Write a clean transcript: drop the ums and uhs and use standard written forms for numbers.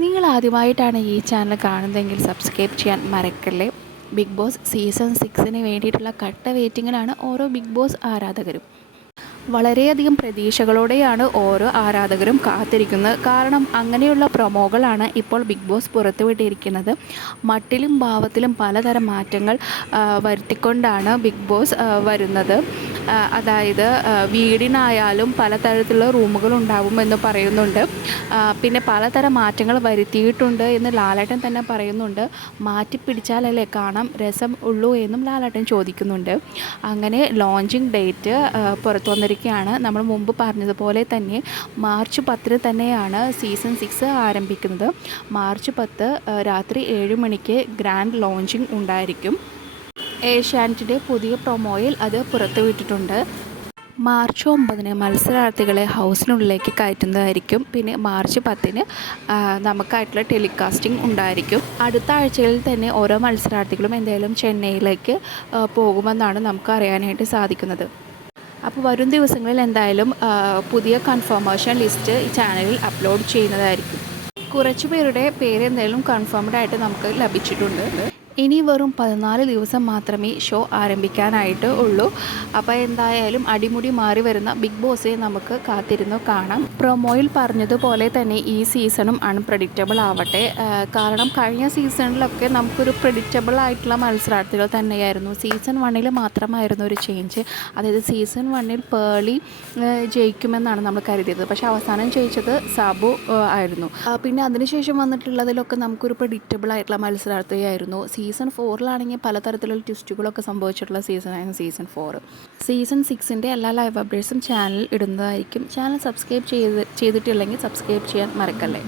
നിങ്ങൾ ആദ്യമായിട്ടാണ് ഈ ചാനൽ കാണുന്നതെങ്കിൽ സബ്സ്ക്രൈബ് ചെയ്യാൻ മറക്കല്ലേ. ബിഗ് ബോസ് സീസൺ 6 വേണ്ടിയിട്ടുള്ള കട്ട വെയിറ്റിങ്ങിലാണ് ഓരോ ബിഗ് ബോസ് ആരാധകരും. വളരെയധികം പ്രതീക്ഷകളോടെയാണ് ഓരോ ആരാധകരും കാത്തിരിക്കുന്നത്. കാരണം അങ്ങനെയുള്ള പ്രൊമോകളാണ് ഇപ്പോൾ ബിഗ് ബോസ് പുറത്തുവിട്ടിരിക്കുന്നത്. മട്ടിലും ഭാവത്തിലും പലതരം മാറ്റങ്ങൾ വരുത്തിക്കൊണ്ടാണ് ബിഗ് ബോസ് വരുന്നത്. അതായത് വീടിനായാലും പലതരത്തിലുള്ള റൂമുകൾ ഉണ്ടാകുമെന്ന് പറയുന്നുണ്ട്. പിന്നെ പലതരം മാറ്റങ്ങൾ വരുത്തിയിട്ടുണ്ട് എന്ന് ലാലേട്ടൻ തന്നെ പറയുന്നുണ്ട്. മാറ്റിപ്പിടിച്ചാലല്ലേ കാണാൻ രസം ഉള്ളൂ എന്നും ലാലേട്ടൻ ചോദിക്കുന്നുണ്ട്. അങ്ങനെ ലോഞ്ചിങ് ഡേറ്റ് പുറത്തു വന്നിരിക്കുകയാണ്. നമ്മൾ മുമ്പ് പറഞ്ഞതുപോലെ തന്നെ മാർച്ച് 10 തന്നെയാണ് സീസൺ 6 ആരംഭിക്കുന്നത്. മാർച്ച് 10 രാത്രി 7 മണിക്ക് ഗ്രാൻഡ് ലോഞ്ചിങ് ഉണ്ടായിരിക്കും. ഏഷ്യാനെറ്റിൻ്റെ പുതിയ പ്രൊമോയിൽ അത് പുറത്തുവിട്ടിട്ടുണ്ട്. മാർച്ച് 9 മത്സരാർത്ഥികളെ ഹൗസിനുള്ളിലേക്ക് കയറ്റുന്നതായിരിക്കും. പിന്നെ മാർച്ച് 10 നമുക്കായിട്ടുള്ള ടെലികാസ്റ്റിംഗ് ഉണ്ടായിരിക്കും. അടുത്ത ആഴ്ചയിൽ തന്നെ ഓരോ മത്സരാർത്ഥികളും എന്തായാലും ചെന്നൈയിലേക്ക് പോകുമെന്നാണ് നമുക്ക് അറിയാനായിട്ട് സാധിക്കുന്നത്. അപ്പോൾ വരും ദിവസങ്ങളിൽ എന്തായാലും പുതിയ കൺഫർമേഷൻ ലിസ്റ്റ് ഈ ചാനലിൽ അപ്ലോഡ് ചെയ്യുന്നതായിരിക്കും. കുറച്ച് പേരുടെ പേര് എന്തായാലും കൺഫേംഡ് ആയിട്ട് നമുക്ക് ലഭിച്ചിട്ടുണ്ട്. ഇനി വെറും 14 ദിവസം മാത്രമേ ഷോ ആരംഭിക്കാനായിട്ട് ഉള്ളൂ. അപ്പോൾ എന്തായാലും അടിമുടി മാറി വരുന്ന ബിഗ് ബോസിനെ നമുക്ക് കാത്തിരുന്നു കാണാം. പ്രൊമോയിൽ പറഞ്ഞതുപോലെ തന്നെ ഈ സീസണും അൺപ്രഡിക്റ്റബിൾ ആവട്ടെ. കാരണം കഴിഞ്ഞ സീസണിലൊക്കെ നമുക്കൊരു പ്രെഡിക്റ്റബിൾ ആയിട്ടുള്ള മത്സരാർത്ഥികൾ തന്നെയായിരുന്നു. സീസൺ 1 മാത്രമായിരുന്നു ഒരു ചേഞ്ച്. അതായത് സീസൺ 1 പേളി ജയിക്കുമെന്നാണ് നമ്മൾ കരുതിയത്. പക്ഷേ അവസാനം ജയിച്ചത് സാബു ആയിരുന്നു. പിന്നെ അതിനുശേഷം വന്നിട്ടുള്ളതിലൊക്കെ നമുക്കൊരു പ്രെഡിക്റ്റബിൾ ആയിട്ടുള്ള മത്സരാർത്ഥിയായിരുന്നു. സീസൺ 4 പലതരത്തിലുള്ള ട്വിസ്റ്റുകളൊക്കെ സംഭവിച്ചിട്ടുള്ള സീസണായിരുന്നു സീസൺ 4. സീസൺ 6 എല്ലാ ലൈവ് അപ്ഡേറ്റ്സും ചാനൽ ഇടുന്നതായിരിക്കും. ചാനൽ സബ്സ്ക്രൈബ് ചെയ്തിട്ടില്ലെങ്കിൽ സബ്സ്ക്രൈബ് ചെയ്യാൻ മറക്കല്ലേ.